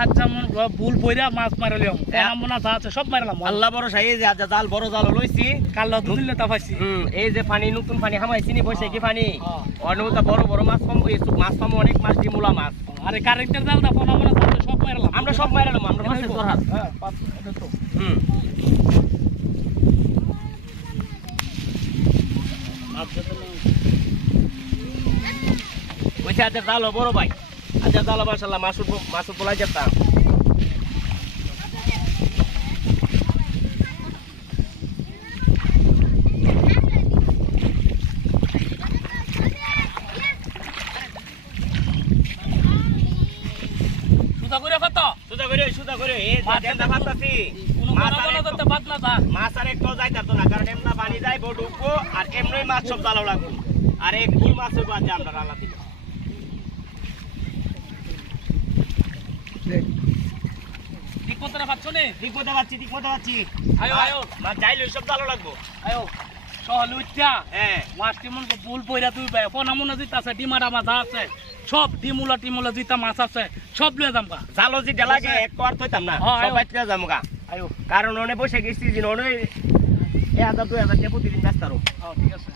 আজ যেমন ভুল পইরা মাছ মারলাম মনে আছে সব মারলাম আল্লাহ বড় সাই যে আজ জাল বড় জাল লইছি কালো দুলে তা পাইছি এই যে পানি নতুন পানি হামাইছি নি বসে কি পানি অনেকটা বড় বড় মাছ পাবো এই মাছ পাবো অনেক মাছ ডিমুলা মাছ আরে কারেন্টের জালটা ফোন মনে আছে সব মারলাম আমরা সব মারলাম আমরা মাছের ধরার হ্যাঁ তো ওইটা আজ জাল বড় ভাই আজ জাল মাশাআল্লাহ মাছ বলাই যেতাম সুদা করে এই মাছটা পাতাছি মাছ আর একটু যাইতাতো না কারণ এমনা পানি যায় বড় ঢুকবো আর এমনই মাছ সব জালো লাগবো আর এক ফুল মাছ হইব আজ আমরা রান্না দিই ঠিক মতো না পাচ্ছ নে ঠিক মতো পাচ্ছি আয়ো আয়ো মাছ যাইলে সব জালো লাগবো আয়ো সহলে উঠা হ্যাঁ মাছ টিমন ভুল পইরা তুই পাই কোন মনে জিতা আছে ডিমাটা মাছ আছে সব ডিমুলা জিতা মাছ আছে সব লয়ে যামগা জালো জি লাগে এক কর থইতাম না সবাই তুই যামগা আয়ো কারণ ওনে বসে গেছি দিন ওনে 1000 2000 টাকা প্রতিদিন ব্যস্তারো ঠিক আছে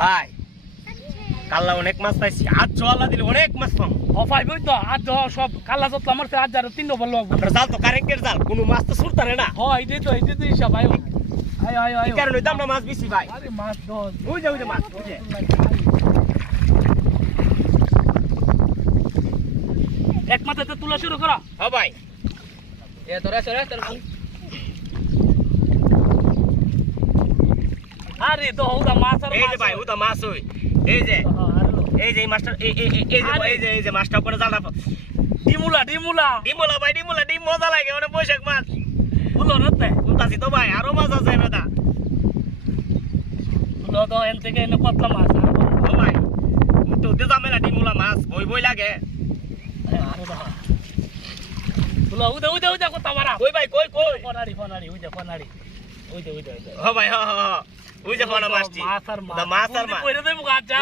ভাই কাল্লা অনেক মাছ পাইছি আজ জলা দিলে অনেক মাছ পাম পাইবই তো আজ সব কাল্লা যত আমার আজ আর 3 ডবল লাগবে আমরা জাল তো কারেন্টের জাল কোনো মাছ তো ছুটতারে না এইটাই তো হিসাব আয়ো আয়ো আয়ো এই কারণে তো আমরা মাছ বেশি ভাই আরে মাছ দশ ওই যে মাছ ওই যে এক মাথাতে তোলা শুরু করা হ্যাঁ ভাই এ তোরা তোর আরে তো ওটা মাছ আর এই যে ভাই ওটা মাছ হই এই যে এই মাছটা এই যে মাছটা উপরে জাল ডিমুলা ভাই ডিম মজা লাগে মানে বৈশাখ মাছ বুলো নতে উতাছি তো ভাই আরো মাছ আছে বেদা বুলো তো এন থেকে এনে কতলা মাছ ও ভাই তো দে জামেলা ডিমুলা মাছ বই লাগে আরে বাবা বুলো উদে কত মারা কই ভাই কই ফনারি উদে উদে ও ভাই হ ওই যে ফনা মাছটি মাছ আর মাছ কইরে দেবো গাজা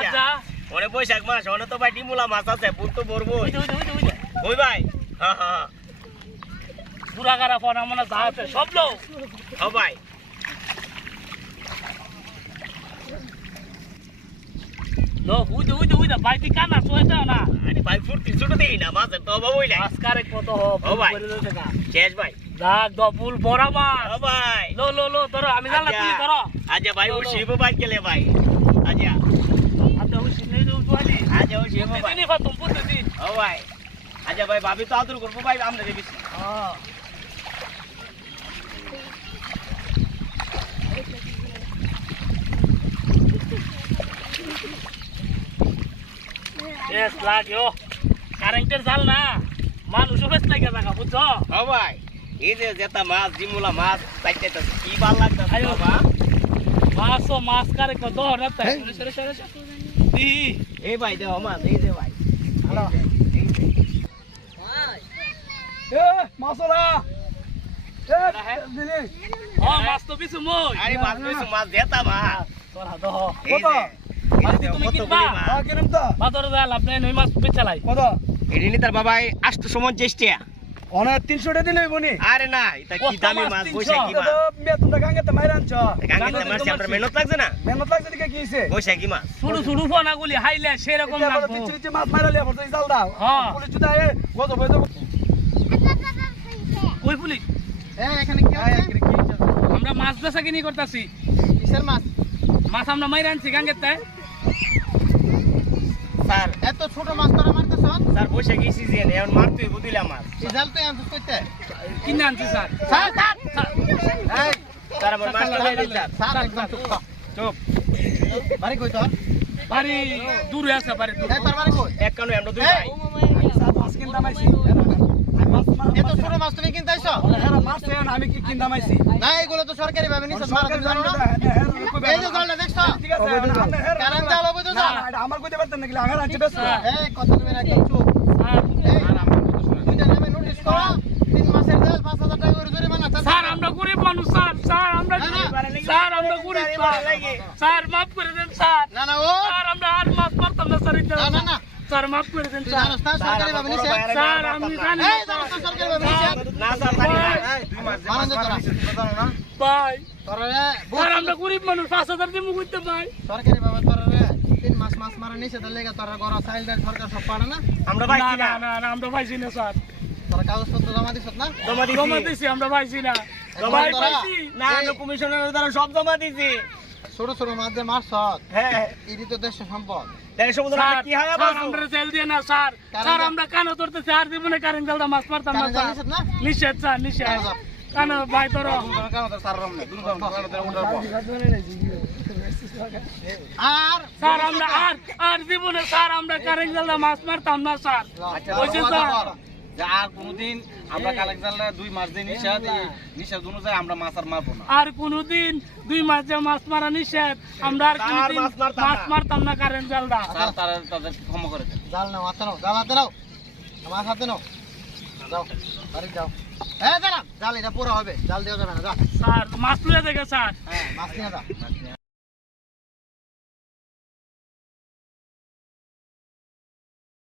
আচ্ছা ওরে বৈশাখ মাছ ওনে তো ভাই ডিমুলা মাছ আছে পুর তো বরবো উদে ওই ভাই হ্যাঁ পুরাগারা ফনা মনে যা আছে সব লো ও ভাই লো উদে বাইতি কানা সোয়েটা না আরে ভাই ফুর্তি ছোট দেই না মাছ তো বাবুই না মাছ কারে কত ও ভাই শেষ ভাই দা ডবল বড় মাছ ও ভাই লো ধরো আমি জানলা তুই ধরো আচ্ছা ভাই ও শিব ভাই গেলে ভাই আচ্ছা আচ্ছা ওই সিনে দউ দুয়ালি আচ্ছা ও শিব ভাই তিনি ফাতুম পুততি ও ভাই আচ্ছা ভাই ভাবি তো আদর করবো ভাই আমরা দেবি হ্যাঁ বেশ লাগো কারেন্টের জাল না মানুষও বেশ লাগে জায়গা বুঝছো ও ভাই এই যে যেটা মাছ ডিমুলা মাছ চাইতে কি ভালো লাগতা বাবা মাছ কারে কত হরাতে সরে দি এই ভাই দেও মাছ এই যে ভাই হ্যালো ভাই মাছলা দিলি মাছ তো বিছু মই আরে মাছ বিছু মাছ দেতা মাছ তোরা দহ কত তুমি কিনবা কিনম তো বাজারে যা লাভ নাই নই মাছ বেচালাই কত এডিনি তার বাবাই 800 সমন চেষ্টা অনে 300 টাকা দিলে বনি আরে না এটা কি দামি মাছ বৈশা কি মাছ মে তোমরা গাঙ্গাতে মাইরা আনছো গাঙ্গাতে মাছ আমরা মেহনত লাগছে না মেহনত লাগছে দিকে কি হইছে বৈশা কি মাছ শুরু ফনাগুলি হাইলে সেরকম লাগবো চিচি মাছ মাইরালে বলতে জাল দাও পুলিশ জুতা এ গজব হয়ে যাব কই পুলিশ এখানে কি হচ্ছে আমরা মাছ বেচা কিনি করতেছি কিসের মাছ আমরা মাইরা আনছি গাঙ্গাতে স্যার এত ছোট মাছ তোরা মারতেছ স্যার বসে গেছি যে এখন মারতেই বুঝিলাম মাছ সিজাল তো আনছিস কইতে কিনে আনছি স্যার এই স্যার আমার মাছটা দিয়ে দিন স্যার একদম চুপ বাড়ি কই তোর বাড়ি দূরে আছে বাড়ি দূরে এই তোর বাড়ি কই এক কানো আমরা দুই ভাই স্যার মাছ কিনতে আইছি এত ছোট মাছ তুমি কিনতে আইছো আমি কি কিনতে আইছি না এগুলো তো সরকারি ভাবে নিছ মারা তুমি জানো না এই যে জালটা দেখছো ঠিক আছে কারণ জাল হবে তো জাল আমার কইতে পারতেন নাকি আমার আনতে বেশ এই কত তুমি একদম চুপ এই দুইটা নামে নোটিশ করো 3 মাসের জেল 5000 টাকা করে জরিমানা স্যার আমরা গরিব মানুষ স্যার আমরা গরিব স্যার মাফ করে দেন স্যার না না ও স্যার আমরা আর মাছ মারতাম না স্যার না না স্যার মাফ করে দেন তুই স্যার জানোস না সরকারি ভাবে নিষেধ? স্যার আমি জানি না, এই জানোস না সরকারি ভাবে নিষেধ? না স্যার পারি না মানেন তো তোরা? ভাই তোরা রে, স্যার আমরা গরিব মানুষ 5,000 দিয়ে মুখ করতে ভাই সরকারি ভাবে তোরা রে 3 মাস মাছ মারা নিষেধের লেগে তোরা গড় চাইল্ড সরকার সব পারে না? আমরা না পাইছি না না না আমরা পাইছি না স্যার তোরা কাগজপত্র জমা দিছ না? জমা জমা দিছি দিছি আমরা পাইছি না এখন ভাই তোরা পাইছি না আমরা কমিশনারের দ্বারা সব জমা দিছি ছোট ছোট মাছ যে মারছ, হ্যাঁ এটি তো দেশের সম্পদ। দেশ সমুদ্র স্যার কি হয় স্যার, বাসু আমরা জেল দিয়ে না স্যার কারণ স্যার যা- আমরা কানো ধরতেছি আর জীবনে কারেন্ট জালটা মাছ মারতাম না কারণ স্যার জানিস না? নিষেধ স্যার নিষেধ কারণ যা- কানো ভাই ধরো আর স্যার আমরা আর জীবনে স্যার আমরা কারেন্ট জালটা মাছ মারতাম না স্যার ওইছে স্যার যে আর কোনোদিন আমরা কালেকশনটা 2 মাস দিন নিষেধ অনুযায়ী আমরা মাছ আর মারবো না। আর কোনোদিন 2 মাস যে মাছ মারা নিষেধ আমরা আর কোনোদিন মাছ মারতাম মাছ না। মারতাম না কারেন্ট জালটা স্যার তাদের ক্ষমা করে দেন। জাল নাও, হাতে নাও, জাল হাতে নাও, আমার হাতে নাও, যাও, বাড়ি যাও। হ্যাঁ দাঁড়া, জাল এটা পুরো হবে, জাল দেওয়া যাবে না, যা। স্যার মাছ তুলে দেখে স্যার হ্যাঁ, মাছ নিয়ে যা।